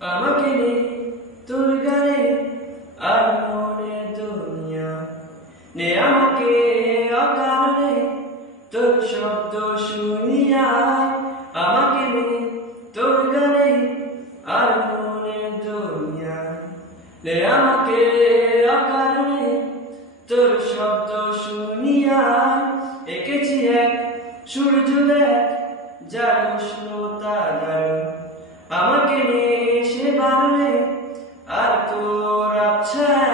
আমাকে নে তোর গানে আর মনের দুনিয়া, নে আমাকে অকারণে তোর শব্দ শুনিয়া। আমাকে নে তোর গানে আর মনের দুনিয়া, নে আমাকে অকারণে তোর শব্দ শুনিয়া। এঁকেছি এক সূর্য দেখ যার উষ্ণতা দারুণ, আমাকে নিয়ে সে বাড়বে আর তোর আচ্ছা